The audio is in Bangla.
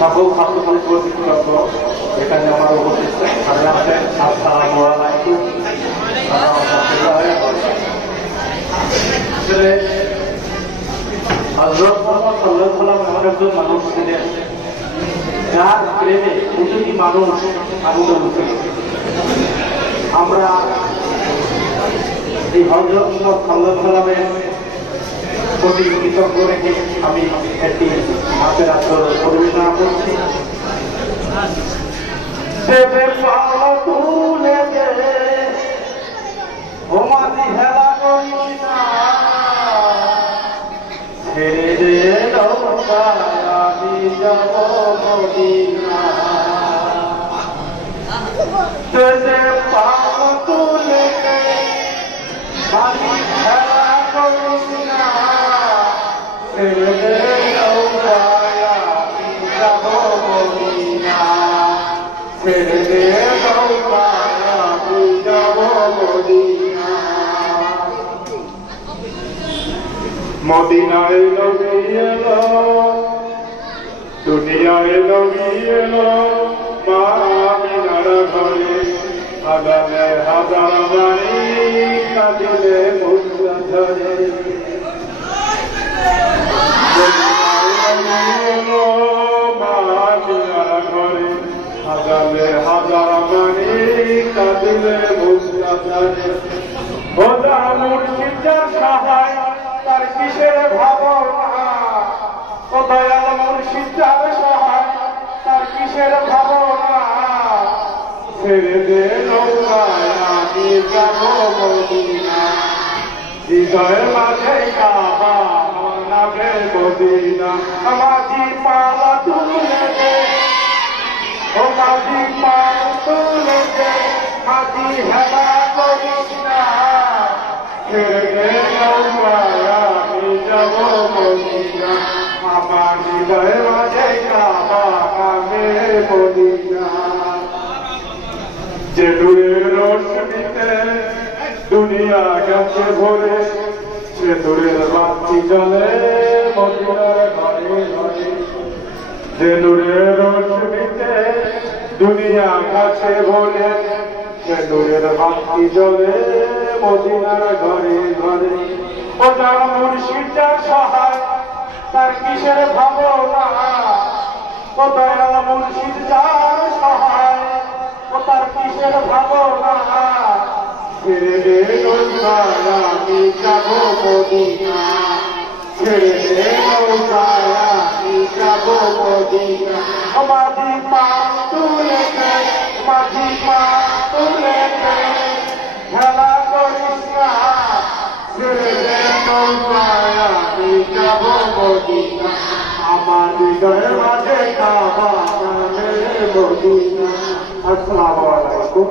সকল ছাত্রছাত্রী প্রশিক্ষক এখানে আমার উপস্থিত আছেন। আসসালামু আলাইকুম। আসলে হযরত মুহাম্মদ সাল্লাল্লাহু আলাইহি ওয়াসাল্লাম এমন একজন মানুষ ছিলেন যার প্রেমে প্রতিটি মানুষ আনন্দ পেত। আমরা এই হযরত মুহাম্মদ সাল্লাল্লাহু আলাইহি ওয়াসাল্লামের প্রতি কৃতজ্ঞ রেখে আমি একটি হাতের আচর পরিবেশনা করছি। হেলা করি না ছেড়ে দে আমি যাব মদিনা তুলে হেলা করি না ছেড়ে দে আমি যাব মদিনা ছেড়ে দে আমি যাব মদিনা। মদিনায় নবী এলো দুনিয়ায় নবী এলো মা আমিনার ঘরে আগামে হাজার বাড়ি কাঁদিলে মুদ্রা ধরে। এলো মা আমিনার ঘরে আগামে হাজার বাড়ি কাঁদিলে মুদ্রা ধরে। খোদা মুর্শিদা সহায় তার কিসের ভাবনা ও দয়াল মুর্শিদার সহায় তার কিসের ভাবনা ছেড়ে দে নৌকায় আমি যাব মদিনা হৃদয়ের মাঝে কাবা নামে মদিনা। মাঝি পালা তুলে দে ও মাঝি পাল তুলে দে মাঝি হেলা করিস না ছেড়ে দে নৌকায় আমি যাব মদিনা। আমার হৃদয়ের মাঝে কাবা নামে মদিনা। যে নূরের রোশনীতে দুনিয়া গেছে ভরে সে নূরের বাতি জ্বলে মদিনার ঘরে ঘরে। যে নূরের রোশনীতে দুনিয়া গেছে ভরে সে নূরের বাতি জ্বলে মদিনার ঘরে ঘরে। ও যারা মুর্শিদার সহায় তার কিসের ভাবনা ও দয়াল মুর্শিদ যার সহায় ও তার কিসের ভাবনা ছেড়ে দে নৌকায় আমি যাব মদিনা ছেড়ে দে নৌকায় আমি যাব মদিনা। মাঝি পা তুলে দে মাঝি পা তুলে দে খেলা করিস না ছেড়ে দে নৌকায় আমি যাব মদিনা। আমার হৃদয়ের মাঝে কাবা নামে মদিনা। আসসালামু আলাইকুম।